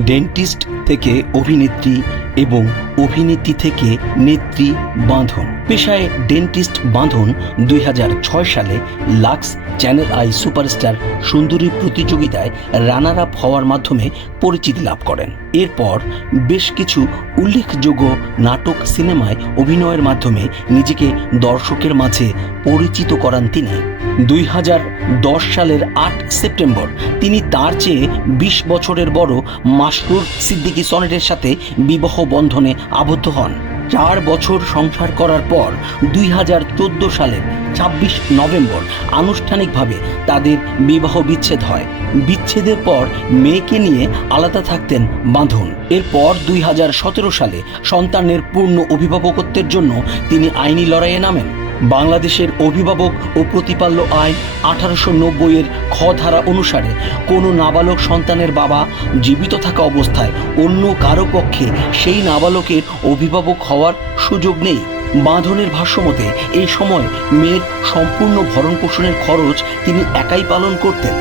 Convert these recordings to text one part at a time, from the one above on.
Dentist থেকে অভিনেত্রী এবং অভিনেত্রী থেকে নেত্রী বাঁধন। পেশায় ডেন্টিস্ট বাঁধন দুই হাজার ছয় সালে লাক্স চ্যানেল আই সুপারস্টার সুন্দরী প্রতিযোগিতায় রানার আপ হওয়ার মাধ্যমে পরিচিতি লাভ করেন। এরপর বেশ কিছু উল্লেখযোগ্য নাটক সিনেমায় অভিনয়ের মাধ্যমে নিজেকে দর্শকের মাঝে পরিচিত করান তিনি। দুই হাজার দশ সালের আট সেপ্টেম্বর, তিনি তার চেয়ে বিশ বছরের বড় মাসরুর সিদ্দিকী সনেটের সাথে বিবাহ বন্ধনে আবদ্ধ হন। চার বছর সংসার করার পর দুই হাজার চোদ্দ সালের ছাব্বিশ নভেম্বর আনুষ্ঠানিকভাবে তাদের বিবাহ বিচ্ছেদ হয়। বিচ্ছেদের পর মেয়েকে নিয়ে আলাদা থাকতেন বাঁধন। এরপর দুই হাজার সতেরো সালে সন্তানের পূর্ণ অভিভাবকত্বের জন্য তিনি আইনি লড়াইয়ে নামেন। বাংলাদেশের অভিভাবক ও প্রতিপাল্য আইন আঠারোশো নব্বইয়ের খ ধারা অনুসারে কোনো নাবালক সন্তানের বাবা জীবিত থাকা অবস্থায় অন্য কারও পক্ষে সেই নাবালকের অভিভাবক হওয়ার সুযোগ নেই। বাঁধনের ভাষ্যমতে, এই সময় মেয়ের সম্পূর্ণ ভরণ পোষণের খরচ তিনি একাই পালন করতেন।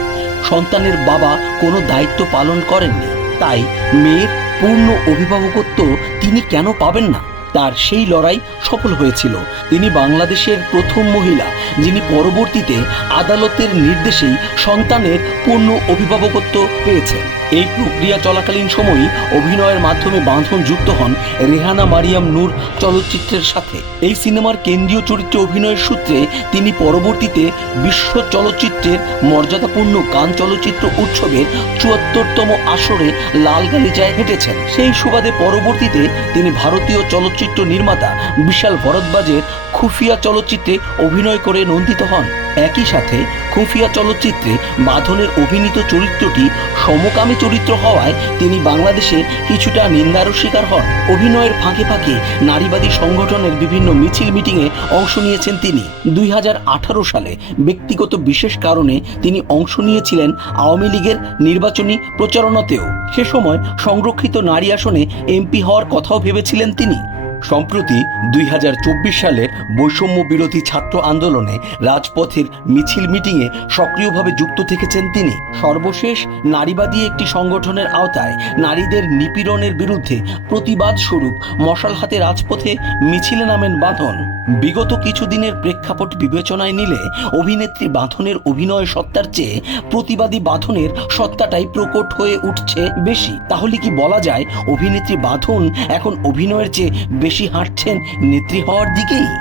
সন্তানের বাবা কোনো দায়িত্ব পালন করেননি। তাই মেয়ের পূর্ণ অভিভাবকত্ব তিনি কেন পাবেন না? তার সেই লড়াই সফল হয়েছিল। তিনি বাংলাদেশের প্রথম মহিলা, যিনি পরবর্তীতে আদালতের নির্দেশেই সন্তানের পূর্ণ অভিভাবকত্ব পেয়েছেন। এই প্রক্রিয়া চলাকালীন সময়ই অভিনয়ের মাধ্যমে বাঁধন যুক্ত হন রেহানা মারিয়াম নূর চলচ্চিত্রের সাথে। এই সিনেমার কেন্দ্রীয় চরিত্রে অভিনয়ের সূত্রে তিনি পরবর্তীতে বিশ্ব চলচ্চিত্রের মর্যাদাপূর্ণ কান চলচ্চিত্র উৎসবের চুয়াত্তরতম আসরে লাল গালিচায় হেঁটেছেন। সেই সুবাদে পরবর্তীতে তিনি ভারতীয় চলচ্চিত্র নির্মাতা বিশাল ভরদ্বাজের খুফিয়া চলচ্চিত্রে অভিনয় করে নন্দিত হন। একই সাথে খুফিয়া চলচ্চিত্রে বাঁধনের অভিনীত চরিত্রটি সমকামী চরিত্র হওয়ায় তিনি বাংলাদেশে কিছুটা নিন্দারও শিকার হন। অভিনয়ের ফাঁকে ফাঁকে নারীবাদী সংগঠনের বিভিন্ন মিছিল মিটিংয়ে অংশ নিয়েছেন তিনি। দুই হাজার আঠারো সালে ব্যক্তিগত বিশেষ কারণে তিনি অংশ নিয়েছিলেন আওয়ামী লীগের নির্বাচনী প্রচারণাতেও। সে সময় সংরক্ষিত নারী আসনে এমপি হওয়ার কথাও ভেবেছিলেন তিনি। সম্প্রতি দুই সালের বৈষম্য বিরোধী ছাত্র আন্দোলনে রাজপথের মিছিল মিটিংয়ে সক্রিয়ভাবে যুক্ত থেকেছেন তিনি। সর্বশেষ নারীবাদী একটি সংগঠনের আওতায় নারীদের নিপীড়নের বিরুদ্ধে প্রতিবাদ স্বরূপ মশাল হাতে রাজপথে মিছিলে নামেন বাঁধন। বিগত কিছুদিনের প্রেক্ষাপট বিবেচনায় নিলে অভিনেত্রী বাঁধনের অভিনয় সত্তার চেয়ে প্রতিবাদী বাঁধনের সত্তাটাই প্রকট হয়ে উঠছে বেশি। তাহলে কি বলা যায় অভিনেত্রী বাঁধন এখন অভিনয়ের চেয়ে বেশি হাঁটছেন নেত্রী হওয়ার দিকেই।